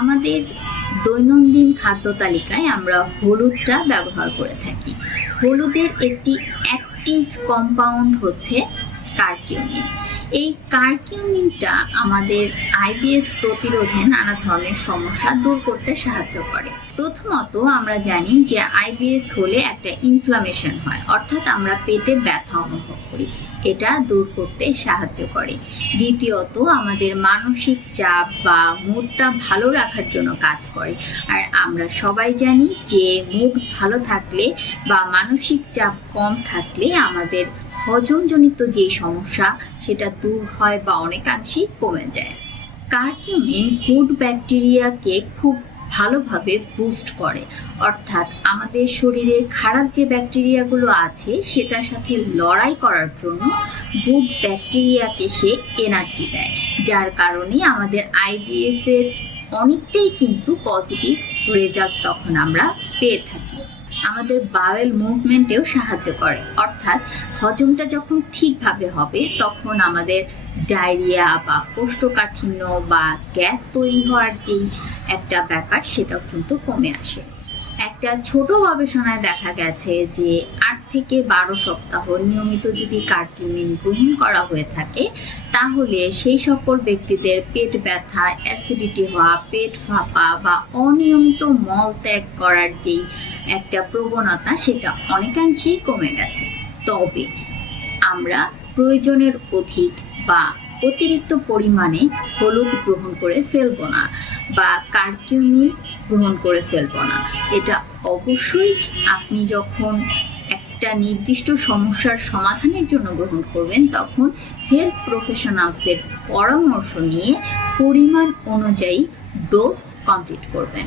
আমাদের দৈনন্দিন খাদ্য তালিকায় আমরা হলুদটা ব্যবহার করে থাকি। হলুদের একটি অ্যাক্টিভ কম্পাউন্ড হচ্ছে কারকিউমিন। এই কারকিউমিনটা আমাদের আইবিএস প্রতিরোধে নানা ধরনের সমস্যা দূর করতে সাহায্য করে। প্রথমত আমরা জানি যে আইবিএস হলে একটা ইনফ্লামেশন হয়, অর্থাৎ আমরা পেটে ব্যথা অনুভব করি, এটা দূর করতে সাহায্য করে। দ্বিতীয়ত আমাদের মানসিক চাপ বা মুডটা ভালো রাখার জন্য কাজ করে। আর আমরা সবাই জানি যে মুড ভালো থাকলে বা মানসিক চাপ কম থাকলে আমাদের হজমজনিত যে সমস্যা সেটা দূর হয় বা অনেকাংশেই কমে যায়। কারকিউমিন গুড ব্যাকটেরিয়াকে খুব ভালোভাবে বুস্ট করে, অর্থাৎ আমাদের শরীরে খারাপ যে ব্যাকটেরিয়াগুলো আছে সেটার সাথে লড়াই করার জন্য গুড ব্যাকটেরিয়াকে সে এনার্জি দেয়, যার কারণে আমাদের আইবিএস এর অনেকটাই কিন্তু পজিটিভ রেজাল্ট তখন আমরা পেয়ে থাকি। আমাদের বাওয়েল মুভমেন্টেও সাহায্য করে, অর্থাৎ হজমটা যখন ঠিকভাবে হবে তখন আমাদের ডায়রিয়া বা কোষ্ঠকাঠিন্য বা গ্যাস তৈরি হওয়ার যেই একটা ব্যাপার সেটাও কিন্তু কমে আসে। একটা ছোট গবেষণায় দেখা গেছে যে 8 থেকে 12 সপ্তাহ নিয়মিত যদি কারকিউমিন গ্রহণ করা হয়ে থাকে তাহলে সেই সকল ব্যক্তিদের পেট ব্যথা, অ্যাসিডিটি হওয়া, পেট ফাঁপা বা অনিয়মিত মল ত্যাগ করার যেই একটা প্রবণতা সেটা অনেকাংশেই কমে গেছে। তবে আমরা প্রয়োজনের অধিক বা অতিরিক্ত পরিমাণে হলুদ গ্রহণ করে ফেলবো না বা কারকিউমিন গ্রহণ করে ফেলবো না। এটা অবশ্যই আপনি যখন একটা নির্দিষ্ট সমস্যার সমাধানের জন্য গ্রহণ করবেন তখন হেলথ প্রফেশনালসের পরামর্শ নিয়ে পরিমাণ অনুযায়ী ডোজ কমপ্লিট করবেন।